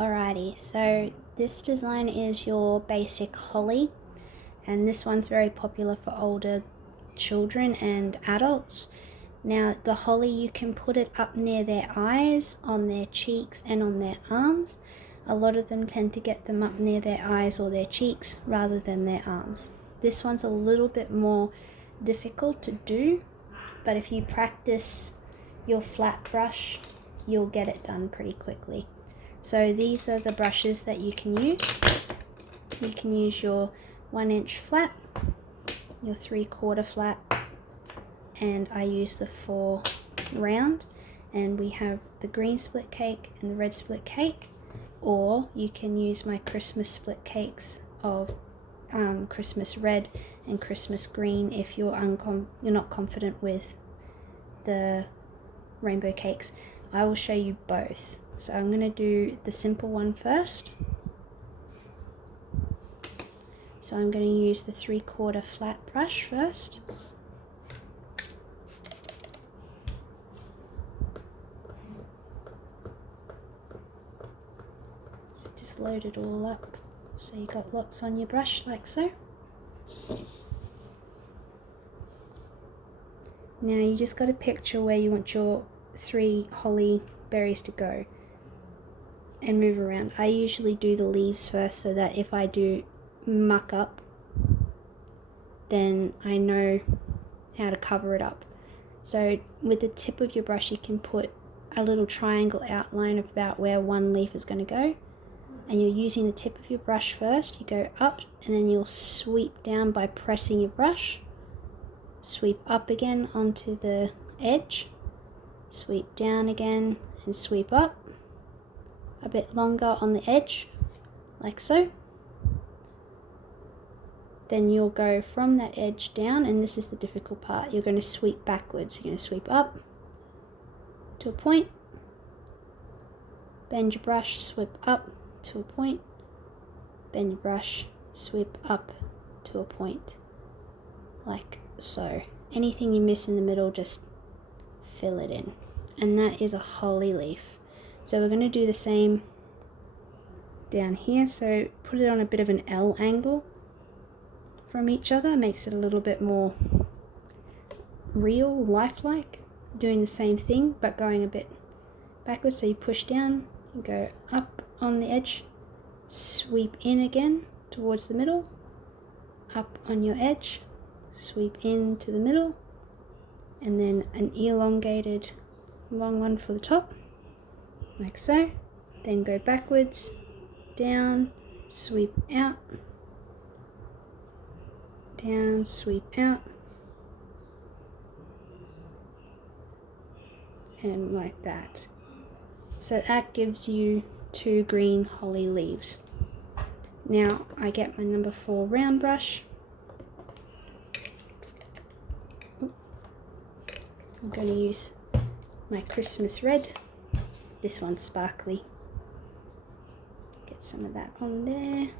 Alrighty, so this design is your basic holly, and this one's very popular for older children and adults. Now the holly, you can put it up near their eyes, on their cheeks and on their arms. A lot of them tend to get them up near their eyes or their cheeks rather than their arms. This one's a little bit more difficult to do, but if you practice your flat brush, you'll get it done pretty quickly. So these are the brushes that you can use. You can use your 1-inch flat, your 3/4 flat, and I use the 4 round. And we have the green split cake and the red split cake, or you can use my Christmas split cakes of Christmas red and Christmas green if you're not confident with the rainbow cakes. I will show you both. So I'm going to do the simple one first. So I'm going to use the 3/4 flat brush first. So just load it all up so you got lots on your brush like so. Now you just got to picture where you want your 3 holly berries to go and move around. I usually do the leaves first so that if I do muck up, then I know how to cover it up. So with the tip of your brush, you can put a little triangle outline of about where one leaf is going to go, and you're using the tip of your brush first. You go up and then you'll sweep down by pressing your brush, sweep up again onto the edge, sweep down again and sweep up a bit longer on the edge like so. Then you'll go from that edge down, and this is the difficult part. You're going to sweep backwards. You're going to sweep up to a point, bend your brush, sweep up to a point, bend your brush, sweep up to a point like so. Anything you miss in the middle, just fill it in, and that is a holly leaf. So we're going to do the same down here. So put it on a bit of an L angle from each other, makes it a little bit more real, lifelike. Doing the same thing but going a bit backwards. So you push down, you go up on the edge, sweep in again towards the middle, up on your edge, sweep into the middle, and then an elongated long one for the top like so. Then go backwards, down, sweep out, down, sweep out, and like that. So that gives you 2 green holly leaves. Now I get my number 4 round brush. I'm going to use my Christmas red. This one's sparkly. Get some of that on there.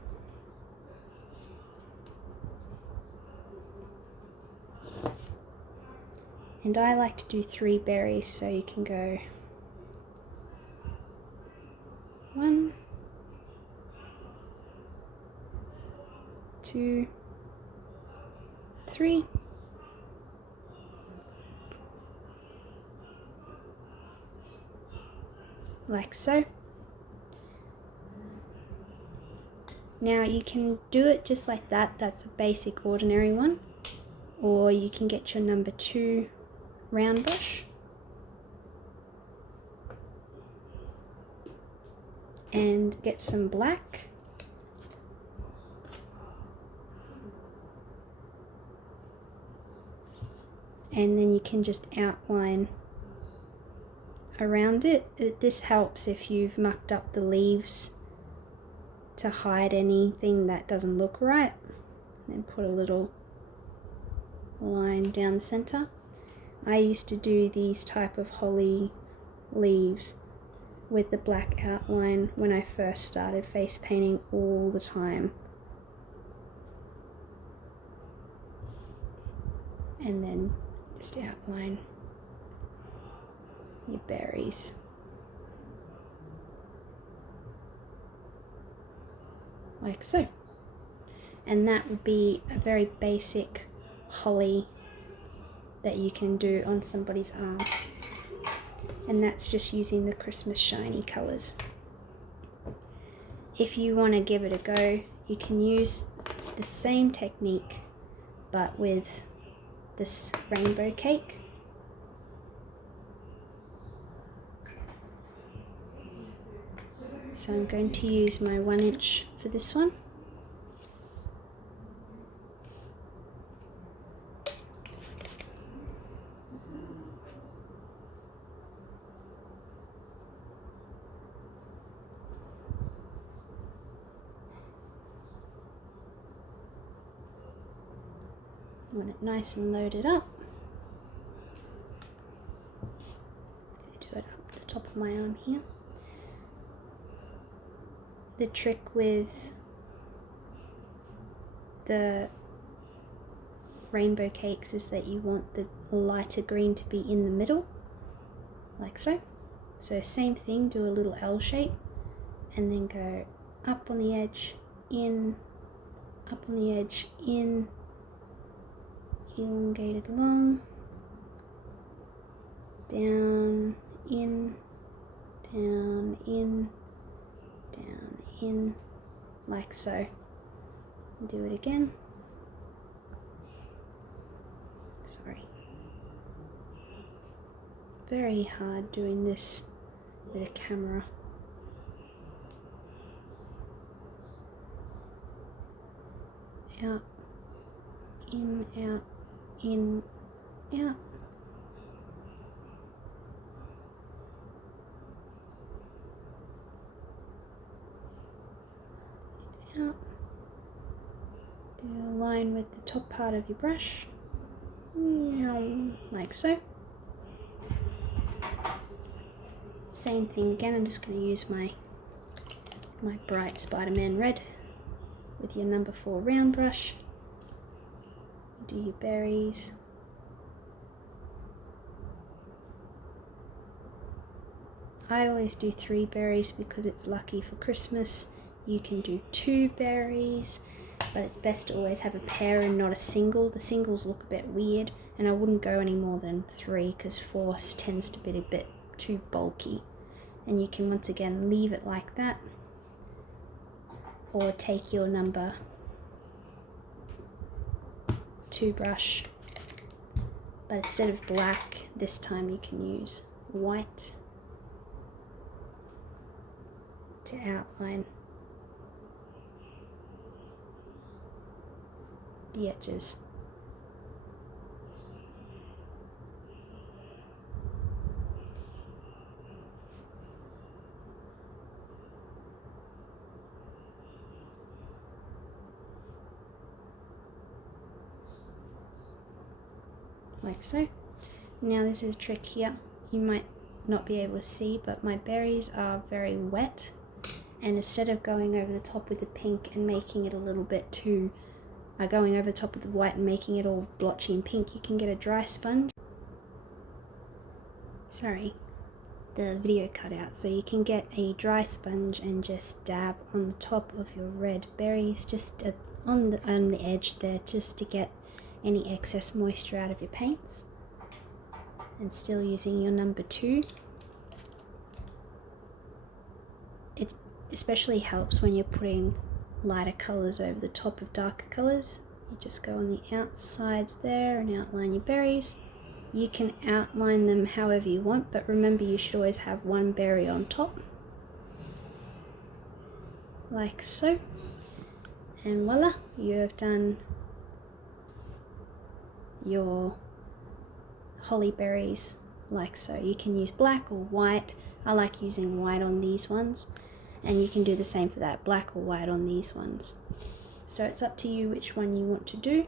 And I like to do 3 berries, so you can go 1, 2, 3. Like so. Now you can do it just like that. That's a basic ordinary one. Or you can get your number 2 round brush and get some black. And then you can just outline around it. This helps if you've mucked up the leaves to hide anything that doesn't look right. And put a little line down the center. I used to do these type of holly leaves with the black outline when I first started face painting all the time. And then just outline your berries. like so. And that would be a very basic holly that you can do on somebody's arm. And that's just using the Christmas shiny colours. If you want to give it a go, you can use the same technique but with this rainbow cake. So I'm going to use my 1 inch for this one. I want it nice and loaded up. Do it up the top of my arm here. The trick with the rainbow cakes is that you want the lighter green to be in the middle, like so. So same thing, do a little L shape and then go up on the edge, in, up on the edge, in, elongated along, down, in, down, in, down, in, like so. Do it again. Sorry. Very hard doing this with a camera. Out, in, out, in, out. Out. Do a line with the top part of your brush, like so. Same thing again, I'm just going to use my bright Spider-Man red with your number 4 round brush. Do your berries. I always do 3 berries because it's lucky for Christmas. You can do 2 berries, but it's best to always have a pair and not a single. The singles look a bit weird, and I wouldn't go any more than 3 because 4 tends to be a bit too bulky. And you can once again leave it like that, or take your number 2 brush, but instead of black this time you can use white to outline the edges. Like so. Now this is a trick here. You might not be able to see, but my berries are very wet, and instead of going over the top with the pink and making it a little bit too going over the top of the white and making it all blotchy and pink, you can get a dry sponge. Sorry, the video cut out. So you can get a dry sponge and just dab on the top of your red berries, just on the edge there, just to get any excess moisture out of your paints. And still using your number 2. It especially helps when you're putting lighter colours over the top of darker colours. You just go on the outsides there and outline your berries. You can outline them however you want, but remember you should always have 1 berry on top, like so. And voila, you have done your holly berries like so. You can use black or white. I like using white on these ones, and you can do the same for that, black or white on these ones. So it's up to you which one you want to do.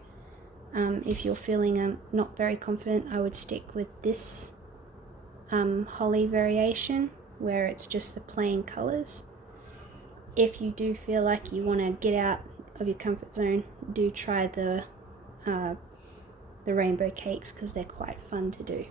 If you're feeling not very confident, I would stick with this holly variation where it's just the plain colors. If you do feel like you want to get out of your comfort zone, do try the rainbow cakes because they're quite fun to do.